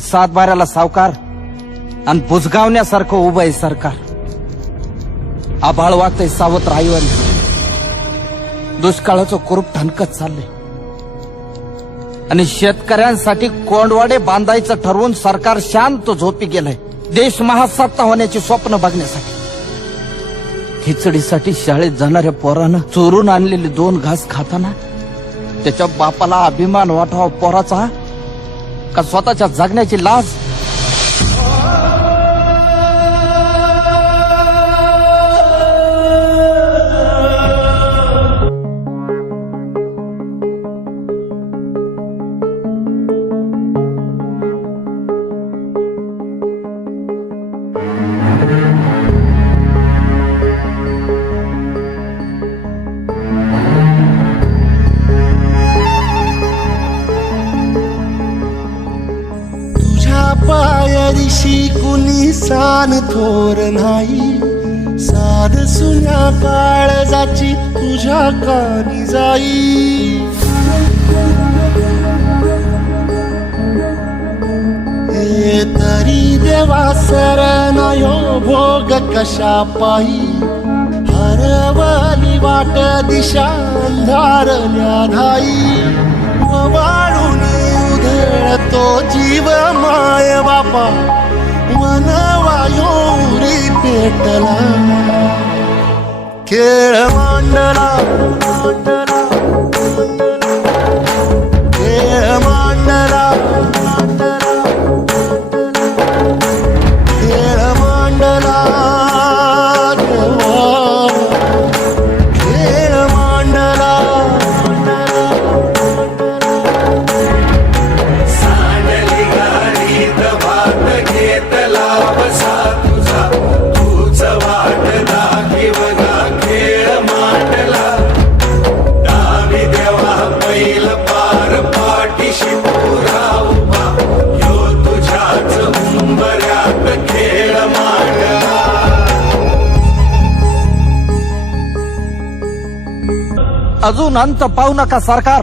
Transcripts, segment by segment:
सातबाऱ्याला सावकार आणि बुजगावण्यासारखं उभं आहे सरकार. आभाळ वागतंय सावत्र आईवानी, दुष्काळाचं कुरूप ठणकत चाललंय आणि शेतकऱ्यांसाठी कोंडवाडे बांधायचं ठरवून सरकार शांत झोपी गेलंय. देश महासत्ता होण्याची स्वप्न बघण्यासाठी, खिचडीसाठी शाळेत जाणाऱ्या पोरानं चोरून आणलेले 2 घास खाताना त्याच्या बापाला अभिमान वाटावा पोराचा का स्वतःच्या जगण्याची लाज? पायरीशी कुणी सान थोर नाही, साध सुन्या काळजाची तुझ्या कानी जाई. हे तरी देवा सरनायो भोग कशा पायी, हरवली वाट दिशा अंधारल्या धाई. वाळून उधळतो जीव माय बापा, वनवायोरी पेटला. खेळ मांडला खेळ मांडला खेळ मांडला खेळ मांडला. अजून अंत पाहू नका सरकार.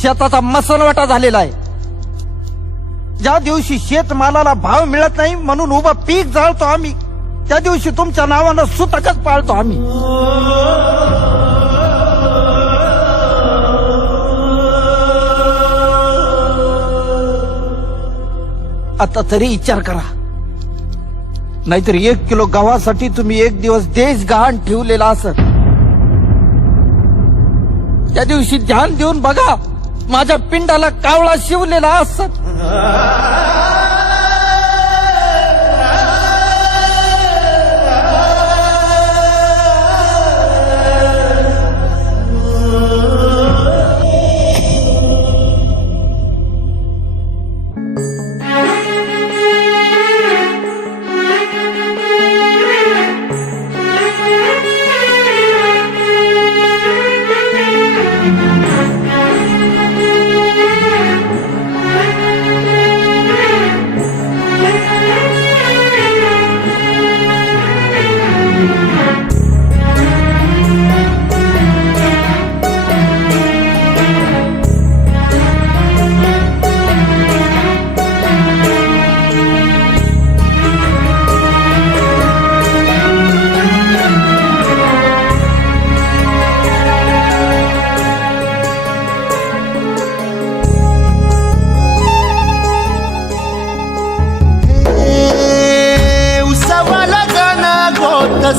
शेताचा मसनवाटा झालेला आहे. ज्या दिवशी शेतमालाला भाव मिळत नाही म्हणून उभं पीक जाळतो आम्ही, त्या दिवशी तुमच्या नावानं सुतकच पाळतो आम्ही. आता तरी विचार करा, नाहीतर 1 किलो गव्हासाठी तुम्ही 1 दिवस देश गहाण ठेवलेला असत. त्या दिवशी ध्यान देऊन बघा, माझ्या पिंडाला कावळा शिवलेला असत.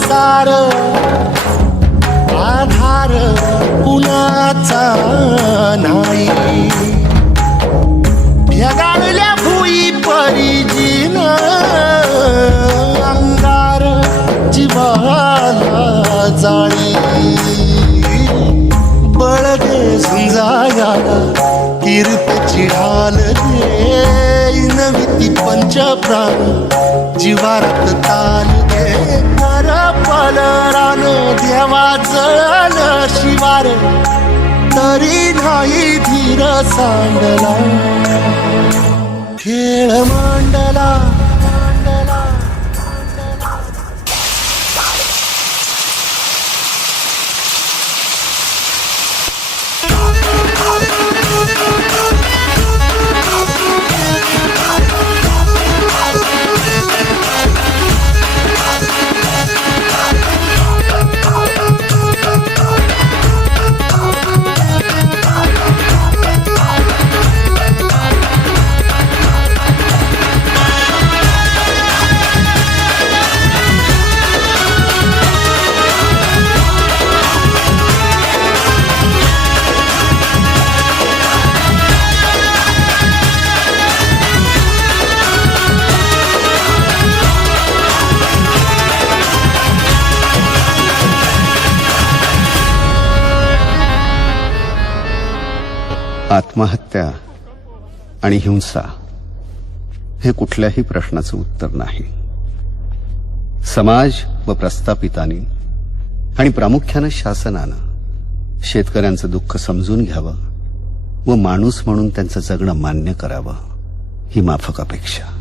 सार आधार कुणाचा नाही, भेगाळल्या भुई परिजीन अंगार जीवाला जाणी. बळगे झुंजायाला कीर्तची ढाल दे, नविती पंचप्राण जीवारात ताल दे. पलरान देवा जळल शिवार, तरी नाही धीर सांडला. खेळ मांडला आत्महत्या आणि हिंसा हे कुठल्याही प्रश्नाचं उत्तर नाही. समाज व प्रस्थापितांनी आणि प्रामुख्यानं शासनानं शेतकऱ्यांचं दुःख समजून घ्यावं व माणूस म्हणून त्यांचं जगणं मान्य करावं ही माफक अपेक्षा.